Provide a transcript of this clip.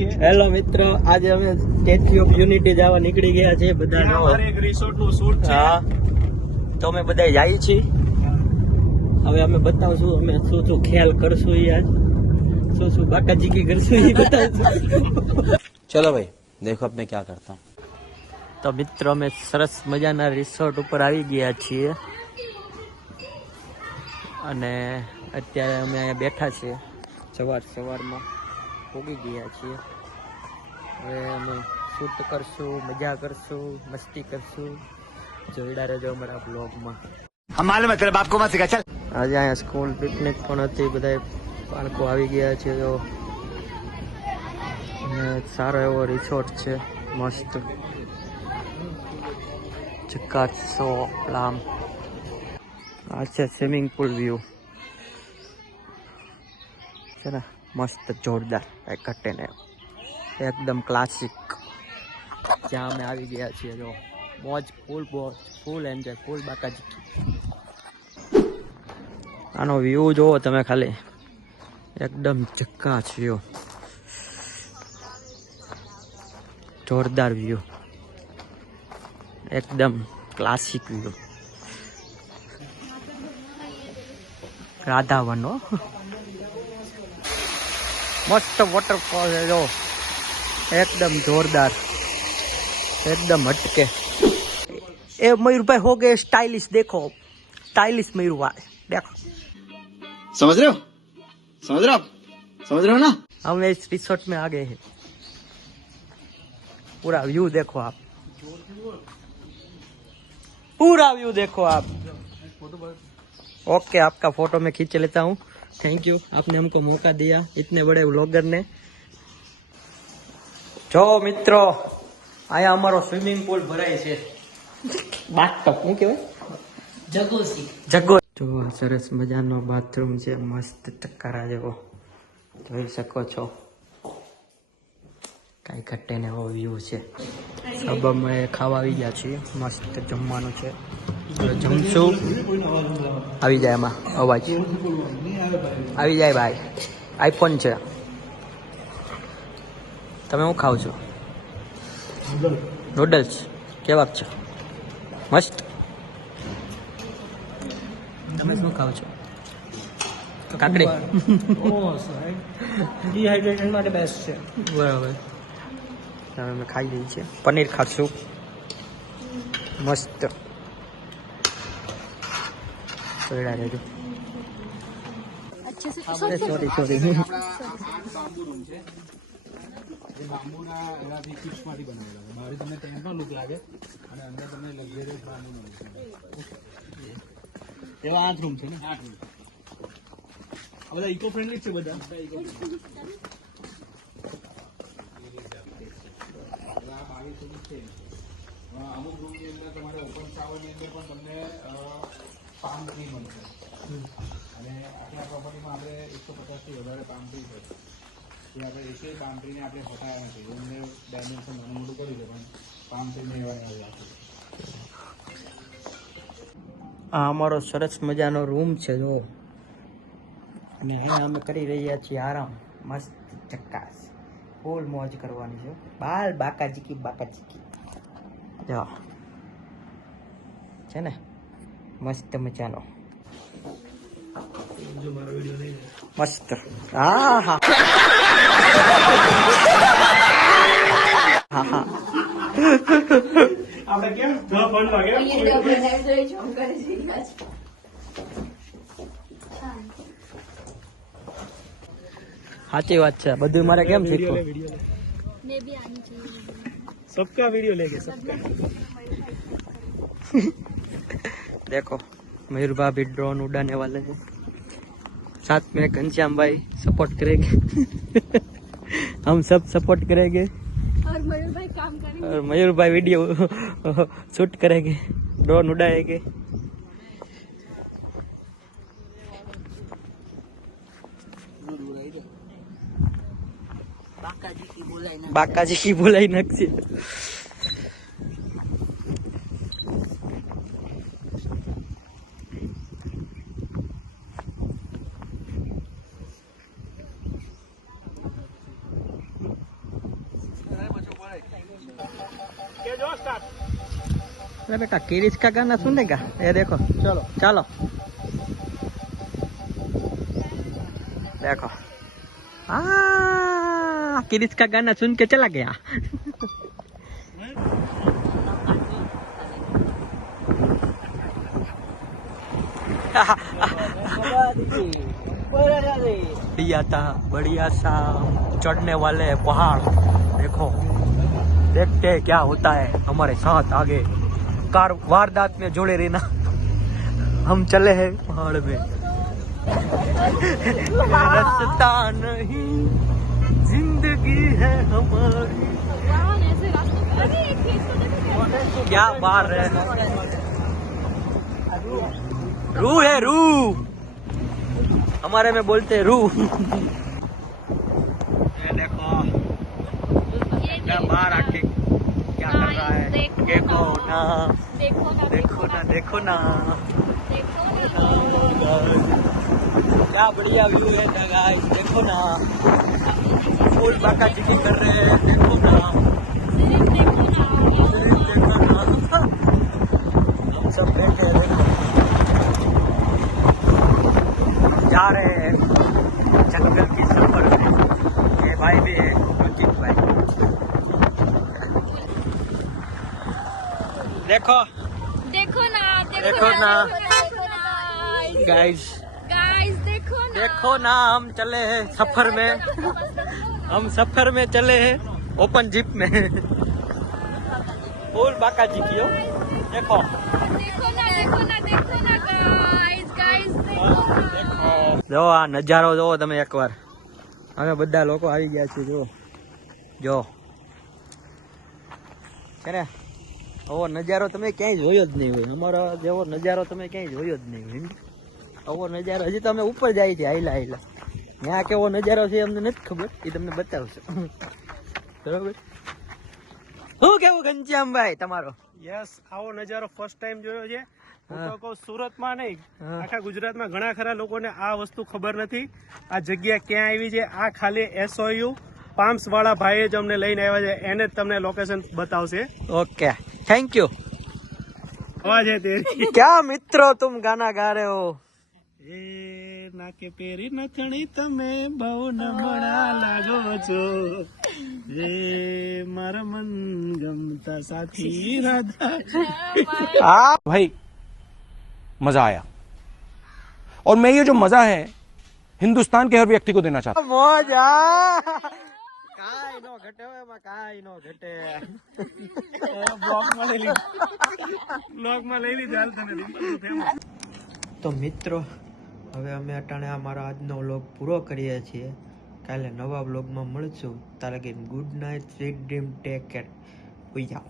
છીએ। હેલો મિત્રો, આજે અમે સ્ટેચ્યુ ઓફ યુનિટી જવા નીકળી ગયા છે બધા. અમારે એક રિસોર્ટ નું શૂટ છે. હા, તો અમે બધા જઈએ છીએ. હવે અમે બતાવશું અમે શું શું ખ્યાલ કરશું, યાર શું શું બાકાજી કી કરશું એ બતાવશું. ચલો ભાઈ, દેખો अब मैं क्या करता हूँ. તો મિત્રો અમે સરસ મજાના રિસોર્ટ ઉપર આવી ગયા છીએ અને અત્યારે અમે અહીંયા બેઠા છીએ. સવારમાં પોગી ગયા છીએ. હવે અમે શૂટ કરશું, મજા કરશું, મસ્તી કરશું. જોઈડા રહેજો અમારા બ્લોગમાં. हमारे मतलब आपको मत सिखा चल. આજે અહીંયા સ્કૂલ પિકનિક પણ હતી, બધા બાળકો આવી ગયા છે. જો અને સારો એવો રિસોર્ટ છે, મસ્ત ચકાસો પ્લામ. આ છે સ્વિમિંગ પુલ વ્યૂ છે ને, મસ્ત જોરદાર ઘટે ને એકદમ ક્લાસિક. ત્યાં અમે આવી ગયા છીએ. જો મોજ ફૂલ એન્જોય, ફૂલ બાકાજી. આનો વ્યૂ જોવો તમે ખાલી, એકદમ ચક્કાસ વ્યૂ, જોરદાર વ્યૂ, એકદમ ક્લાસિક વ્યૂ. રાધાવનો મસ્ત વોટરફોલ है जो, एकदम जोरदार, एकदम हटके. ए मयूर भाई हो गए स्टाइलिश, देखो स्टाइलिश मयूर भाई, देखो. समझ रहे हो ना. हम इस रिसोर्ट में आ गए हैं. पूरा व्यू देखो आप, पूरा व्यू देखो आप. ओके, आपका फोटो मैं खींच लेता हूँ. थैंक यू, आपने हमको मौका दिया इतने बड़े व्लॉगर ने. જો મિત્રો, અહીંયા અમારો સ્વિમિંગ પુલ ભરાય છે. બાથટબ શું કહેવાય? જગો. જો સરસ મજાનો બાથરૂમ છે, મસ્ત ચક્કારા જેવો, જોઈ શકો છો. કાંઈ ઘટે ને એવો વ્યૂ છે. સબ અમે ખાવા આવી ગયા છીએ, મસ્ત જમવાનું છે. જમશું. આવી જાય એમાં અવાજ, આવી જાય ભાઈ. આઈફોન છે. તમે શું ખાવ છો? નૂડલ્સ કેવા છે? મસ્ત. તમે શું ખાવ છો? કાકડી. ડિહાઇડ્રેશન માટે બેસ્ટ છે. બરાબર. હવે અમે ખાઈ લઈએ છીએ. પનીર ખાશું મસ્ત. સોડા રહેજો. સોરી. બાંબુના એનાથી ચિપ્સમાંથી બનાવેલા છે. બહાર તમને ટેન્ટનો લુક લાગે અને અંદર તમને લક્ઝરિયસ બાંબુનો લુક લાગે. એવા 8 રૂમ છે ને, 8 રૂમ. આ બધા ઇકો ફ્રેન્ડલી છે બધા. અમુક રૂમની અંદર તમારે ઓપન શાવરની અંદર પણ તમને પામ ટ્રી મળશે અને આપણા પ્રોપર્ટીમાં આપણે 150થી વધારે પામ ટ્રી છે. એ આપણે એશિયન પામ ટ્રીને આપણે હટાવ્યા નથી. એમને ડાયમેન્શન નાનું મોટું કર્યું છે, પણ પામ ટ્રીને એવા રાખે. આ અમારો સરસ મજાનો રૂમ છે જો, અને અહીંયા અમે કરી રહ્યા છીએ આરામ. મસ્ત ચક્કાસ, ફૂલ મોજ કરવાની છે. બાલ બાકાજી કી જો છે ને, મસ્ત મજાનો. મસ્ત. હા હા હા. આપણે કેમ ફંડમાં ગયા સાચી વાત છે. બધું મારે કેમ શીખવું? सबका वीडियो लेंगे सबका. देखो मयूर भाभी ड्रोन उड़ाने वाले हैं, साथ में घनश्याम भाई सपोर्ट करेंगे. हम सब सपोर्ट करेंगे और मयूर भाई काम करेंगे और मयूर भाई वीडियो शूट करेंगे, ड्रोन उड़ाएंगे. बाकाजी की बोलाई नक्सी. अरे बेटा किरिश का गाना सुनेगा? ये देखो, चलो चलो देखो, किरिश का गाना सुन के चला गया। बढ़िया था, बढ़िया सा चढ़ने वाले पहाड़। देखो, देखते हैं क्या होता है हमारे साथ आगे। कार वारदात में जोड़े रहना। हम चले हैं पहाड़ में। रास्ता नहीं जिंदगी है हमारी। भगवान ऐसे रास्ते अरे एक चीज तो देखो क्या बात है, रू है रू, हमारे में बोलते हैं रू। ये देखो क्या बाहर आके क्या कर रहा है। देखो ना, देखो ना देखो ना, देखो ना, देखो ना क्या बढ़िया व्यू है ना गाइस। देखो ना, फूल बाका चिकी कर रहे हैं। देखो ना, देखो ना देखो ना, हम सब बैठे हैं। देखो, जा रहे हैं जंगल की सफर में। ये भाई भी है, अंकित भाई। देखो देखो ना देखो ना गाइस, गाइस देखो ना देखो ना, हम चले हैं सफर में। हम सफर में चले हैं ओपन जीप में। फूल बाका जी की हो। देखो देखो ना देखो ना देखो ना गाइस गाइस देखो જો આ નજારો જોવો તમે એકવાર. અમે બધા લોકો આવી ગયા છે. જો જો છે ને, આવો નજારો તમે ક્યાંય જોયો જ નહીં હોય. અમારો જેવો નજારો તમે ક્યાંય જોયો જ નહીં હોય. આવો નજારો હજી તો અમે ઉપર જાય છે હાઈલા હાઈલા. ત્યાં કેવો નજારો છે અમને નથી ખબર, એ તમને બતાવશે. બરોબર. શું કેવું ઘનશ્યામભાઈ તમારો? યસ, આવો નજારો ફર્સ્ટ ટાઈમ જોયો છે. હું તો કહું સુરતમાં નહીં, હા. આખા ગુજરાતમાં ઘણા ખરા લોકોને આ વસ્તુ ખબર નથી. આ જગ્યા ક્યાં આવી છે. આ ખાલી SOU પામ્સ વાળા ભાઈએ જ અમને લઈને આવ્યા છે. એને જ તમને લોકેશન બતાવશે. Okay, thank you. અવાજ છે તેરી क्या मित्रों तुम गाना गा रहे हो? એ નાકે પેરી નથણી તમે બહુ નમણા લાગો છો. એ મારા મન ગમતા સાથી રાધા. भाई मजा आया और मैं ये जो मजा है हिंदुस्तान के हर व्यक्ति को देना चाहता મોજા કાઈ નો ઘટે હવે, એમાં કાઈ નો ઘટે. બ્લોગમાં લઈ લીધા હાલ તને. તો મિત્રો, હવે અમે અટાણે અમારો આજનો વ્લોગ પૂરો કરીએ છીએ. કાલે નવા વ્લોગમાં મળશું. તારે good night, sweet dream, take care. ઉઈ જાઓ.